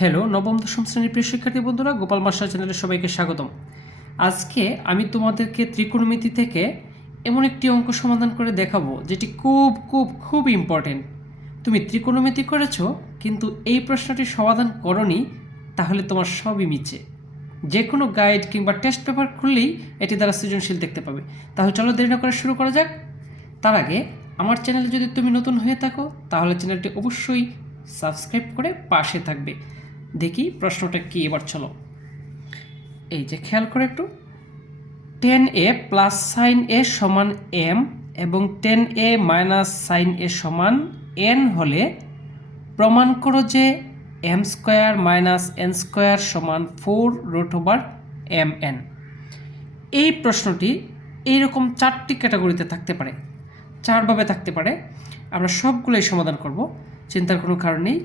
Hello নবম, দশম শ্রেণির প্রিয় শিক্ষার্থী বন্ধুরা, গোপাল মাস্টার চ্যানেলে সবাইকে স্বাগতম। আজকে আমি তোমাদেরকে ত্রিকোণমিতি থেকে এমন একটি অঙ্ক সমাধান করে দেখাবো, যেটি খুব খুব খুব ইম্পর্টেন্ট তুমি ত্রিকোণমিতি করেছ, কিন্তু এই প্রশ্নটির সমাধান করনি, তাহলে তোমার সবই মিছে। যে কোনো গাইড কিংবা টেস্ট পেপার খুললেই এটি দ্বারা সৃজনশীল দেখতে পাবে। তাহলে চলো দেরি না করে শুরু করা যাক। তার আগে, আমার চ্যানেলে যদি তুমি নতুন হয়ে থাকো, তাহলে চ্যানেলটি অবশ্যই সাবস্ক্রাইব করে পাশে থাকবে। দেখি প্রশ্নটা কি, এবার চলো। এই যে খেয়াল করে একটু। Tan A plus sine A সমান এম এবং tan A minus sine A সমান এন হলে প্রমাণ করো যে M square minus N square সমান four root over M N. এই প্রশ্নটি এইরকম চারটি ক্যাটাগরিতে থাকতে পারে, চারভাবে থাকতে পারে। আমরা সবগুলোই সমাধান করব, চিন্তার কোনো কারণ নেই।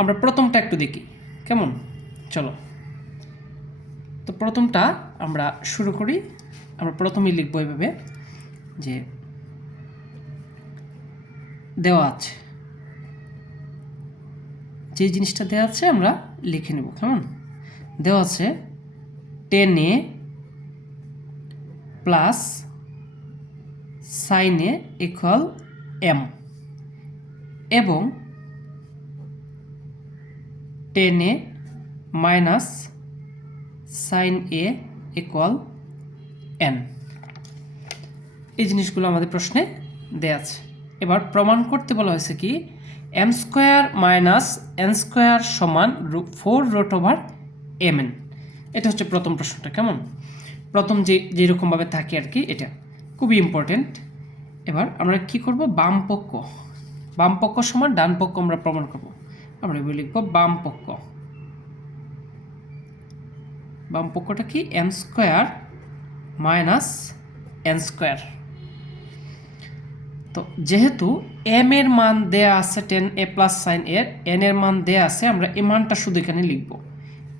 আমরা প্রথমটা একটু দেখি। কেমন? চলো। তো প্রথমটা আমরা শুরু করি। আমরা প্রথমেই লিখব এভাবে যে দেওয়া আছে। যে জিনিসটা দেওয়া আছে আমরা লিখে নেব, কেমন? দেওয়া আছে tan A plus sine A equal M এবং tan A minus sine A equal N এই জিনিসগুলো আমাদের প্রশ্নে দেয়া আছে। এবার প্রমাণ করতে বলা হয়েছে কি M square minus N square সমান four root over M N এটা হচ্ছে প্রথম প্রশ্নটা, কেমন? প্রথম যে, যেরকমভাবে থাকে আর কি এটা। খুবই ইম্পর্টেন্ট এবার আমরা কি করব? বাম পক্ষ। বাম পক্ষ সমান ডান পক্ষ আমরা প্রমাণ করব। আমরা এবার লিখব বাম পক্ষ। বাম পক্ষটা কি? M square minus N square তো যেহেতু এম এর মান দেয়া আছে টেন এ প্লাস সাইন এর এন এর মান দেয়া আছে, আমরা এই মানটা শুধু এখানে লিখব।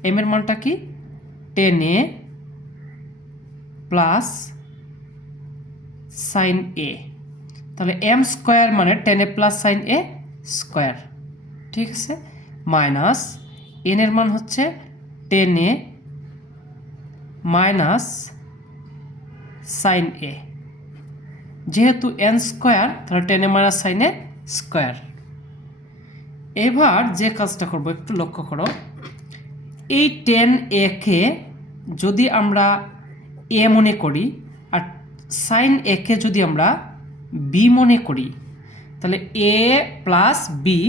এম এর মানটা কি? Tan A plus sine A তাহলে এম স্কোয়ার মানে tan A plus sine A square ঠিক আছে? মাইনাস এন এর মান হচ্ছে tan A minus sine A যেহেতু এন স্কোয়ার তাহলে tan A minus sine A square এবার যে কাজটা করব, একটু লক্ষ্য করো। এই টেন এ কে যদি আমরা এ মনে করি, আর সাইন এ কে যদি আমরা বি মনে করি, তাহলে A plus B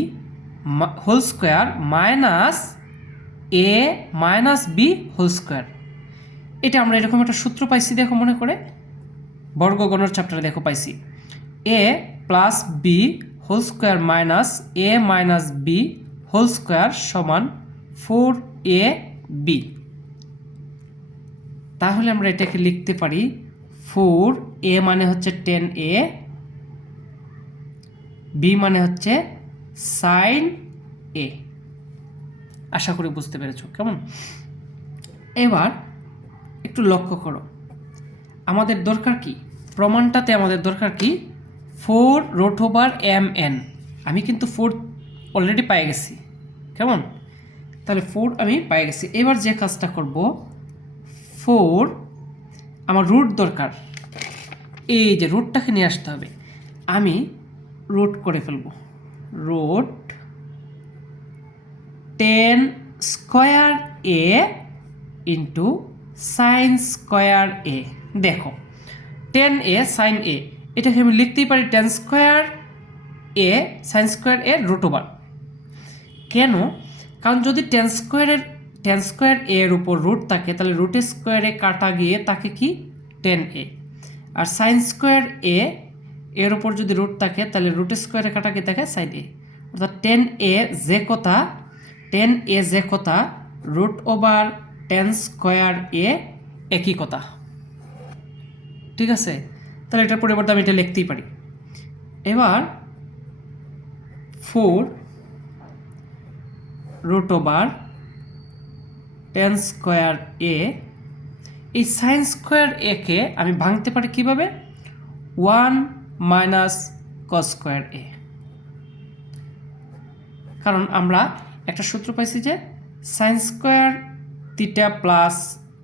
whole square minus A minus B whole square এটা আমরা এরকম একটা সূত্র পাইছি দেখো মনে করে? বর্গগণের চ্যাপ্টারে দেখো পাইছি। A plus B whole square minus A minus B whole square সমান ফোর এ বি তাহলে আমরা এটাকে লিখতে পারি ফোর এ মানে হচ্ছে টেন এ বি মানে হচ্ছে সাইন এ। আশা করি বুঝতে পেরেছ, কেমন? এবার একটু লক্ষ্য করো। আমাদের দরকার কি? প্রমাণটাতে আমাদের দরকার কি? Four root over M N আমি কিন্তু ফোর অলরেডি পাই গেছি। কেমন? তাহলে ফোর আমি পাই গেছি। এবার যে কাজটা করব ফোর আমার রুট দরকার। এই যে রুটটাকে নিয়ে আসতে হবে, আমি রুট করে ফেলব। Root tan square A into sine square A দেখো টেন এ সাইন এ এটাকে আমি লিখতেই পারি tan square A sine square A root over কেন? কারণ যদি টেন স্কোয়ারের টেন স্কোয়ার এর উপর রুট থাকে, তাহলে রুট স্কোয়ারে কাটা গিয়ে তাকে কি? টেন এ আর সাইন স্কোয়ার এ এর ওপর যদি রুট থাকে, তাহলে রুট স্কোয়ারে কাটা গিয়ে থাকে সাইন এ। অর্থাৎ টেন এ যে কথা? টেন এ যে কথা? Root over tan square A একই কথা? ঠিক আছে? তাহলে এটার পরিবর্তে আমি এটা লিখতেই পারি। এবার four root over tan square A এই সাইন স্কোয়ার একে আমি ভাঙতে পারি কীভাবে? One minus cos square A কারণ আমরা একটা সূত্র পাইছি যে sine square theta plus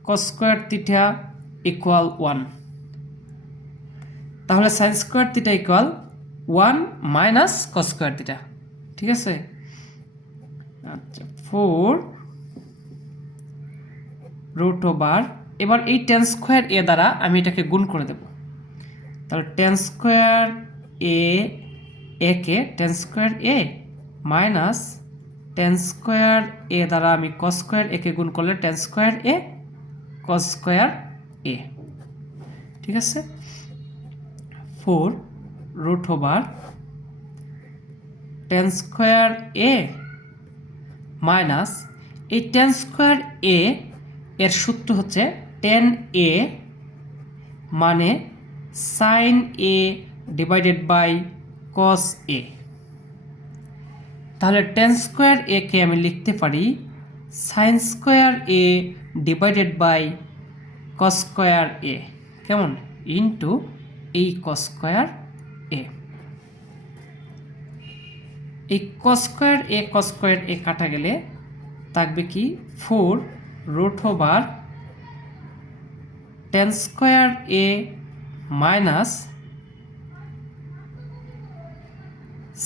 cos square theta equal one তাহলে sine square theta equal one minus cos square theta ঠিক আছে? আচ্ছা ফোর রুট ওভার এবার এই টেন স্কোয়ার এ দ্বারা আমি এটাকে গুণ করে দেব। তাহলে টেন স্কোয়ার এ একে tan square A minus tan square A দ্বারা আমি কস স্কোয়ার একে গুণ করলে tan square A cos square A ঠিক আছে? Four root over tan square A minus এই টেন স্কোয়ার এ এর সূত্র হচ্ছে টেন এ মানে sine A divided by cos A তাহলে টেন স্কোয়ার এ কে আমি লিখতে পারি sine square A divided by cos square A কেমন? ইন্টু এই কস স্কোয়ার এ এই কস square A cos square A কাটা গেলে থাকবে কি? Four root over tan square A minus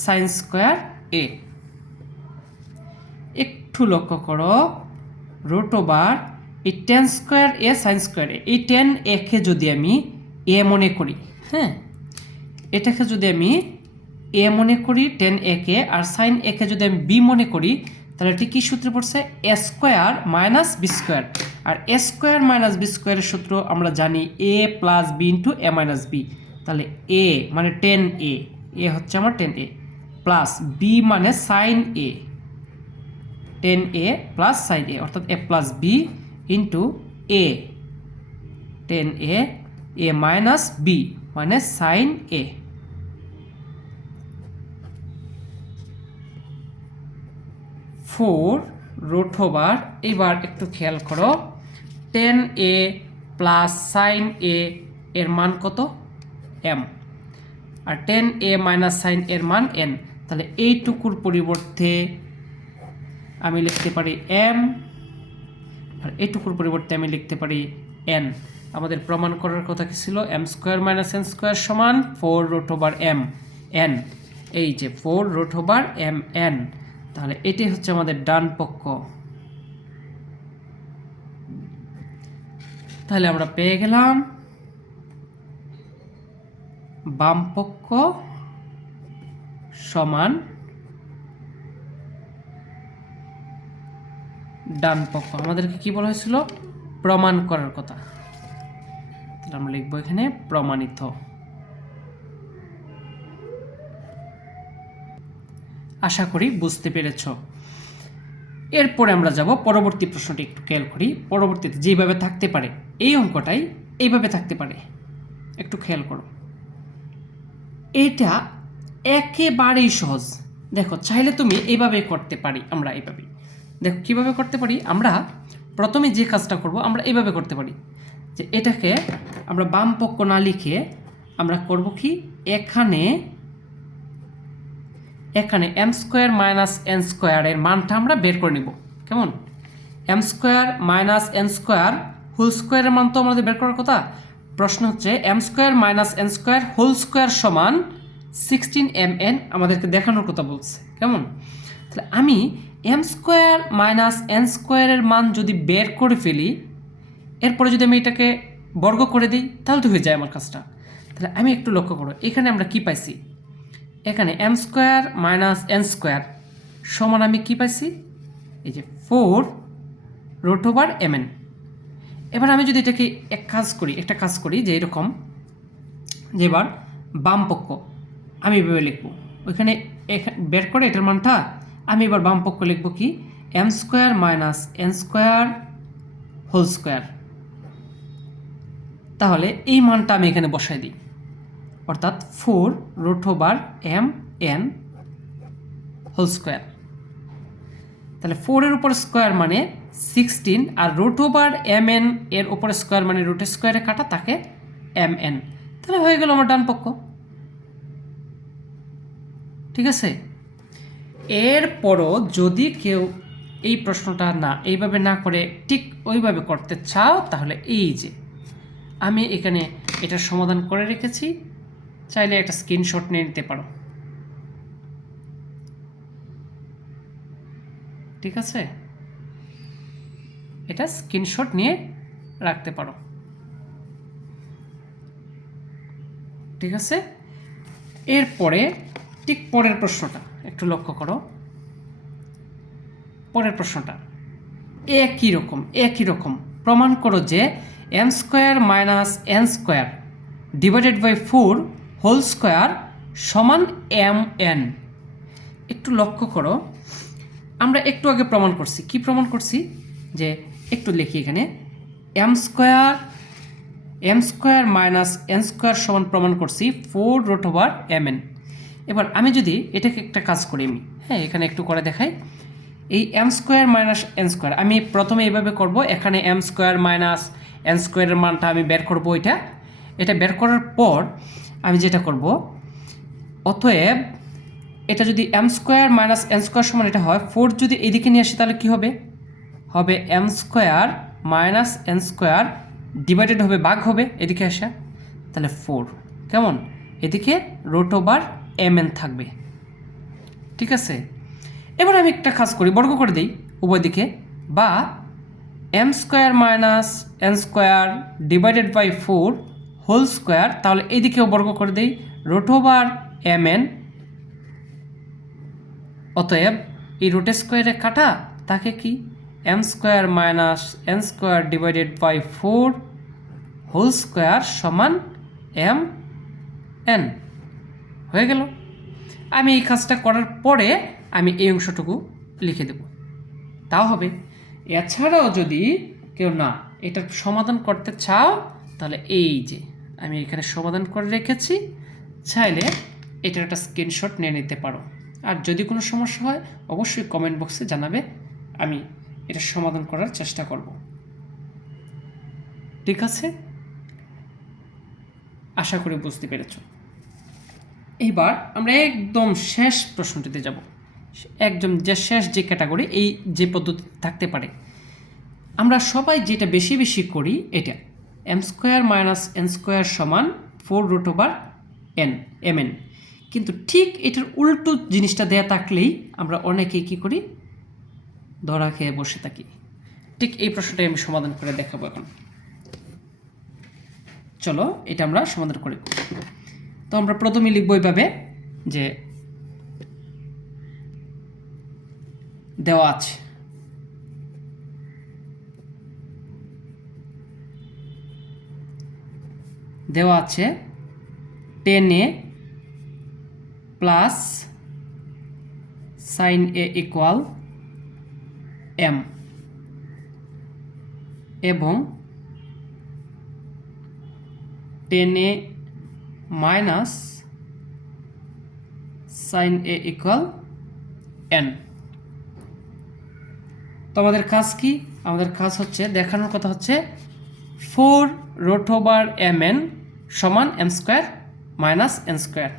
sine square A একটু লক্ষ্য করো রুট ওভার এই tan square A sine square A এই টেন একে যদি আমি এ মনে করি হ্যাঁ? এটাকে যদি আমি এ মনে করি টেন একে, আর সাইন একে যদি আমি বি মনে করি, তাহলে এটি কী সূত্রে পড়ছে? A square minus B square R A square minus B স্কোয়ারের সূত্র আমরা জানি A plus B into A minus B তাহলে এ মানে টেন এ এ হচ্ছে আমার টেন এ প্লাস বি মানে sine A tan A plus sine A অর্থাৎ A plus B into A tan A A minus B মানে sine A four root এবার একটু খেয়াল করো। Tan A plus sine A এর মান কত? এম আর টেন এ মাইনাস সাইন এর মান এন তাহলে এইটুকুর পরিবর্তে আমি লিখতে পারি এম আর এইটুকুর পরিবর্তে আমি লিখতে পারি এন আমাদের প্রমাণ করার কথা কি ছিল? M square minus N square সমান four root over M N এই যে four root over M N তাহলে এটি হচ্ছে আমাদের ডান পক্ষ। তাহলে আমরা পেয়ে গেলাম বাম পক্ষ সমান ডান পক্ষ। আমাদেরকে কি বলা হয়েছিল? প্রমাণ করার কথা। তাহলে আমরা লিখব এখানে প্রমাণিত। আশা করি বুঝতে পেরেছ। এরপরে আমরা যাব পরবর্তী প্রশ্নটি একটু খেয়াল করি। পরবর্তীতে যেভাবে থাকতে পারে। এই অঙ্কটাই এইভাবে থাকতে পারে। একটু খেয়াল করো। এটা একেবারেই সহজ। দেখো, চাইলে তুমি এইভাবে করতে পারি, আমরা এইভাবে দেখো, কীভাবে করতে পারি? আমরা প্রথমে যে কাজটা করব, আমরা এইভাবে করতে পারি। যে এটাকে আমরা বাম পক্ষ না লিখে আমরা করব কি? এখানে এখানে এম স্কোয়ার মাইনাস এন স্কোয়ারের মানটা আমরা বের করে নিব। কেমন? M square minus N square whole স্কোয়ারের মান তো আমাদের বের করার কথা। প্রশ্ন হচ্ছে, M square minus N square whole square সমান সিক্সটিন এম এন আমাদেরকে দেখানোর কথা বলছে। কেমন? তাহলে আমি এম স্কোয়ার মাইনাস এন স্কোয়ারের মান যদি বের করে ফেলি, এরপরে যদি আমি এটাকে বর্গ করে দিই, তাহলে তো হয়ে যায় আমার কাজটা। তাহলে আমি একটু লক্ষ্য করো, এখানে আমরা কি পাইছি? এখানে M square minus N square সমান আমি কি পাইছি? এই যে four root over M N. এবার আমি যদি এটাকে এক কাজ করি, একটা কাজ করি যে এরকম, যে এবার বাম পক্ষ, আমি এভাবে লিখব। ওইখানে বের করে এটার মানটা, আমি এবার বাম পক্ষ লিখব কি? M square minus N square whole square. তাহলে এই মানটা আমি এখানে বসাই দিই। অর্থাৎ four root over M N whole square. তাহলে ফোরের উপর স্কোয়ার মানে সিক্সটিন আর রুট ওভার এম এন এর উপর স্কোয়ার মানে রুট স্কোয়ারে কাটা তাকে এম এন তাহলে হয়ে গেল আমার ডান পক্ষ। ঠিক আছে? এরপরও যদি কেউ এই প্রশ্নটা না, এইভাবে না করে ঠিক ওইভাবে করতে চাও, তাহলে এই যে, আমি এখানে এটার সমাধান করে রেখেছি। চাইলে একটা স্ক্রিনশট নিয়ে নিতে পারো। ঠিক আছে? এটা স্ক্রিনশট নিয়ে রাখতে পারো। ঠিক আছে? এরপরে ঠিক পরের প্রশ্নটা একটু লক্ষ্য করো। পরের প্রশ্নটা, একই রকম একই রকম। প্রমাণ করো যে M square minus N square divided by four whole square সমান এম এন একটু লক্ষ্য করো। আমরা একটু আগে প্রমাণ করছি। কি প্রমাণ করছি? যে একটু লিখি এখানে। M square M square minus N square সমান প্রমাণ করছি four root over M N এবার আমি যদি এটাকে একটা কাজ করি আমি হ্যাঁ এখানে একটু করে দেখাই। এই M square minus N square আমি প্রথমে এইভাবে করব, এখানে এম স্কোয়ার মাইনাস এন স্কোয়ারের মানটা আমি বের করব এটা। এটা বের করার পর আমি যেটা করব, অতএব এটা যদি M square minus N square সমান এটা হয় ফোর যদি এইদিকে নিয়ে আসি তাহলে কী হবে? হবে M square minus N square divided হবে ভাগ হবে এদিকে আসা। তাহলে ফোর কেমন? এদিকে রোট ওভার এম এন থাকবে। ঠিক আছে? এবার আমি একটা কাজ করি, বর্গ করে দিই উভয় দিকে। বা M square minus N square divided by four whole square তাহলে এইদিকেও বর্গ করে দিই রোট ওভার এম এন অতএব এই রোটে স্কোয়ারে কাটা, তাকে কি? M square minus N square divided by four whole square সমান এম এন হয়ে গেল। আমি এই কাজটা করার পরে আমি এই অংশটুকু লিখে দেব। তাও হবে। এছাড়াও যদি কেউ না এটার সমাধান করতে চাও, তাহলে এই যে আমি এখানে সমাধান করে রেখেছি, চাইলে এটার একটা স্ক্রিনশট নিয়ে নিতে পারো। আর যদি কোনো সমস্যা হয়, অবশ্যই কমেন্ট বক্সে জানাবে। আমি এটা সমাধান করার চেষ্টা করব। ঠিক আছে? আশা করি বুঝতে পেরেছ। এইবার আমরা একদম শেষ প্রশ্নটিতে যাব। একদম যে শেষ যে ক্যাটাগরি, এই যে পদ্ধতি থাকতে পারে। আমরা সবাই যেটা বেশি বেশি করি, এটা। M square minus N square সমান four root over N, M N. কিন্তু ঠিক এটার উল্টো জিনিসটা দেয়া থাকলেই আমরা অনেকেই কী করি? ধরা খেয়ে বসে থাকি। ঠিক এই প্রশ্নটাই আমি সমাধান করে দেখাবো এখন। চলো, এটা আমরা সমাধান করে তো আমরা প্রথমে লিখব এইভাবে যে দেওয়া আছে। দেওয়া আছে tan A plus sine A equal M এবং tan A minus sine A equal N তো আমাদের কাজ কি? আমাদের কাজ হচ্ছে, দেখানোর কথা হচ্ছে four root over M N সমান M square minus N square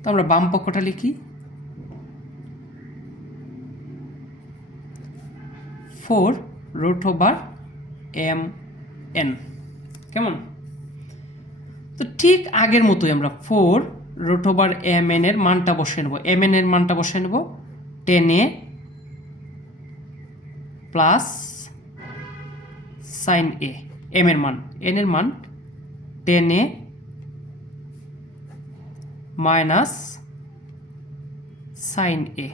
তো আমরা বাম পক্ষটা লিখি। Four root over M N. কেমন? তো ঠিক আগের মতোই আমরা four root over M N এর মানটা বসে নেব। এম এন এর মানটা বসে নেব tan A plus sine A. M এর মান, এন এর মান tan A minus sine A.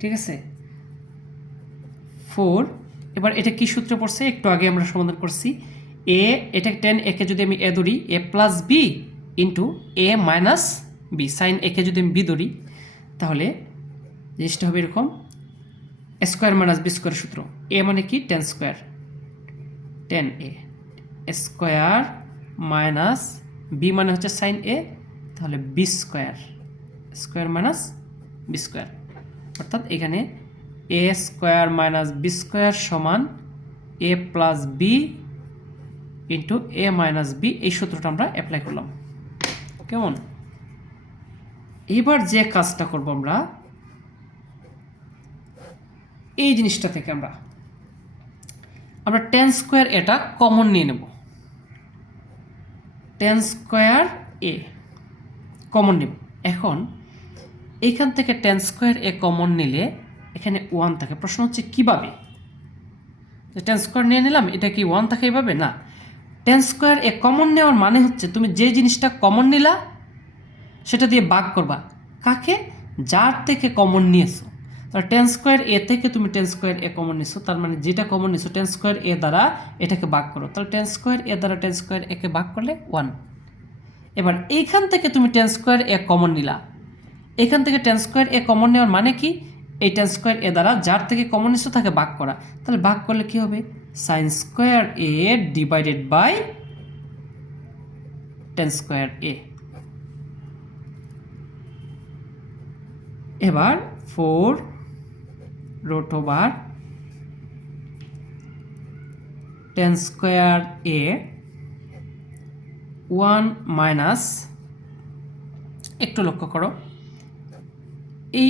ঠিক আছে? ফোর। এবার এটা কি সূত্র পড়ছে? একটু আগে আমরা সমাধান করছি। এ এটা টেন একে যদি আমি এ ধরি A plus B into A minus B sine একে যদি আমি বি ধরি, তাহলে জিনিসটা হবে এরকম স্কোয়ার মাইনাস বি স্কোয়ার সূত্র। এ মানে কি? Tan square tan A square minus B মানে হচ্ছে সাইন এ তাহলে B square square minus B square অর্থাৎ এখানে A square minus B square সমান A plus B into A minus B এই সূত্রটা আমরা অ্যাপ্লাই করলাম। কেমন? এবার যে কাজটা করব আমরা, এই জিনিসটা থেকে আমরা আমরা টেন স্কোয়ার এটা কমন নিয়ে নেব। টেন স্কোয়ার এ কমন নেব। এখন এইখান থেকে টেন স্কোয়ার এ কমন নিলে এখানে ওয়ান থাকে। প্রশ্ন হচ্ছে, কীভাবে? টেন স্কোয়ার নিয়ে নিলাম, এটা কি ওয়ান থাকে এইভাবে? না। টেন স্কোয়ার এ কমন নেওয়ার মানে হচ্ছে, তুমি যে জিনিসটা কমন নিলা, সেটা দিয়ে ভাগ করবা। কাকে? যার থেকে কমন নিয়েছো। তাহলে টেন স্কোয়ার এ থেকে তুমি টেন স্কোয়ার এ কমন নিছো, তার মানে যেটা কমন নিছো টেন স্কোয়ার এ দ্বারা এটাকে ভাগ করো। তাহলে টেন স্কোয়ার এ দ্বারা টেন স্কোয়ার একে ভাগ করলে? ওয়ান এবার এইখান থেকে তুমি টেন স্কোয়ার এ কমন নিলা। এখান থেকে টেন স্কোয়ার এ কমন নেওয়ার মানে কি? এই টেন স্কোয়ার এ দ্বারা যার থেকে কমন তাকে ভাগ করা। তাহলে ভাগ করলে কি হবে? Sine square A divided by tan square A এবার four root over tan square A one minus একটু লক্ষ্য করো। এই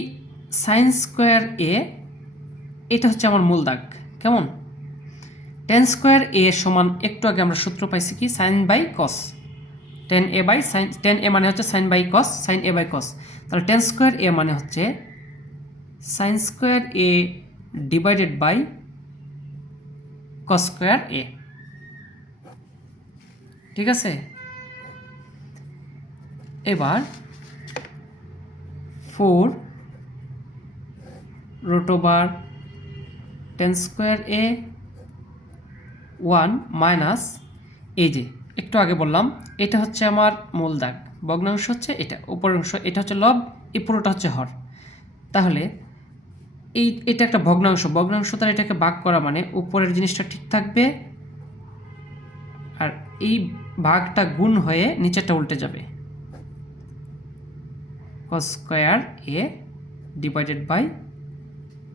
সাইন স্কোয়ার এ এটা হচ্ছে আমার মূল দাগ। কেমন? টেন স্কোয়ার এ সমান একটু আগে আমরা সূত্র পাইছি কি? Sine by cos tan A by sine tan A মানে হচ্ছে sine by cos sine A by cos তাহলে টেন স্কোয়ার এ মানে হচ্ছে sine square A divided by cos square A ঠিক আছে? এবার four root over tan square A one minus এই যে একটু আগে বললাম, এটা হচ্ছে আমার মূল দাগ। ভগ্নাংশ হচ্ছে এটা, উপরের অংশ, এটা হচ্ছে লব, এই পুরোটা হচ্ছে হর। তাহলে এই, এটা একটা ভগ্নাংশ ভগ্নাংশ তার এটাকে ভাগ করা মানে উপরের জিনিসটা ঠিক থাকবে আর এই ভাগটা গুণ হয়ে নিচেরটা উল্টে যাবে। cos square A divided by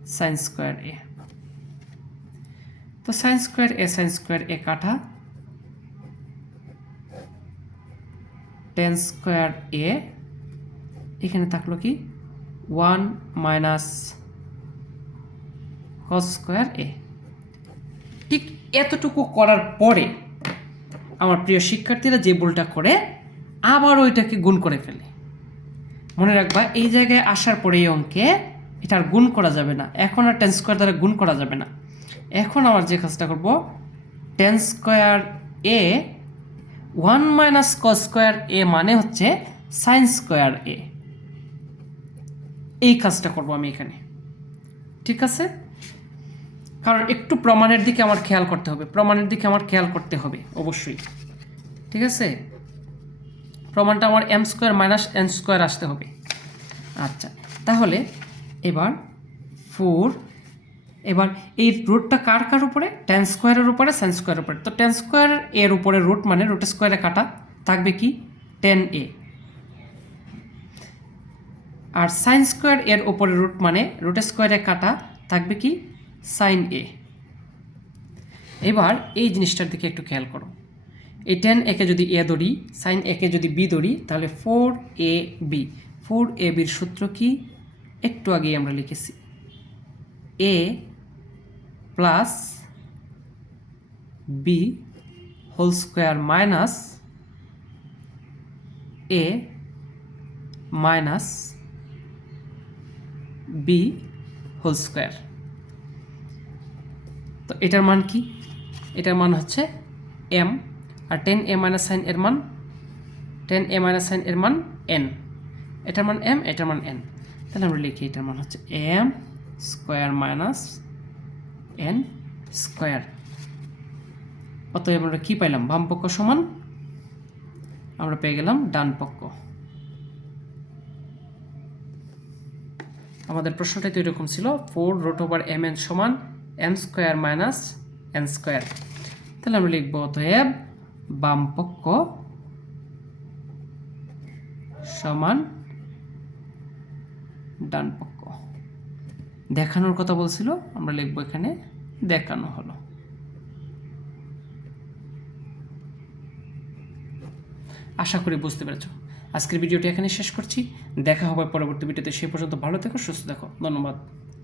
sine square A তো sine square A sine square A কাটা টেন স্কোয়ার এ এখানে থাকল কি one minus cos square A ঠিক এতটুকু করার পরে আমার প্রিয় শিক্ষার্থীরা যে ভুলটা করে আবার ওইটাকে গুণ করে ফেলে মনে রাখবা এই জায়গায় আসার পরে এই অঙ্কে এটা আর গুণ করা যাবে না। এখন আর টেন স্কোয়ার দ্বারা গুণ করা যাবে না। এখন আমার যে কাজটা করব tan square A one minus cos square A মানে হচ্ছে সাইন স্কোয়ার এ এই কাজটা করব আমি এখানে। ঠিক আছে? কারণ একটু প্রমাণের দিকে আমার খেয়াল করতে হবে। প্রমাণের দিকে আমার খেয়াল করতে হবে, অবশ্যই। ঠিক আছে? প্রমাণটা আমার M square minus N square আসতে হবে। আচ্ছা তাহলে এবার ফোর এবার এই রুটটা কার কার উপরে? টেন স্কোয়ারের উপরে সাইন স্কোয়ারের উপরে। তো টেন স্কোয়ার এর উপরে রুট মানে রুট স্কোয়ারে কাটা, থাকবে কি? টেন এ আর সাইন স্কোয়ার এর উপরে রুট মানে রুট স্কোয়ারে কাটা, থাকবে কি? সাইন এ এবার এই জিনিসটার দিকে একটু খেয়াল করো। এই টেন একে যদি এ ধরি সাইন একে যদি বি ধরি, তাহলে four A B four A বির সূত্র কি? একটু আগেই আমরা লিখেছি। A plus B whole square minus A minus B whole square তো এটার মান কি? এটার মান হচ্ছে এম আর টেন এ মাইনাস সাইন এর মান টেন এ মাইনাস সাইন এর মান এন এটার মান এম এটার মান এন তাহলে আমরা লিখি, এটার মান হচ্ছে M square minus N square অতএব আমরা কী পাইলাম? বাম পক্ষ সমান, আমরা পেয়ে গেলাম ডান পক্ষ। আমাদের প্রশ্নটাই তো এরকম ছিল four root over M N সমান M square minus N square তাহলে আমরা লিখব অতএব বাম পক্ষ সমান ডান পক্ষ। দেখানোর কথা বলছিল, আমরা লিখব এখানে, দেখানো হলো। আশা করি বুঝতে পেরেছ। আজকের ভিডিওটি এখানে শেষ করছি। দেখা হবে পরবর্তী ভিডিওতে। সে পর্যন্ত ভালো থেকো, সুস্থ দেখো ধন্যবাদ।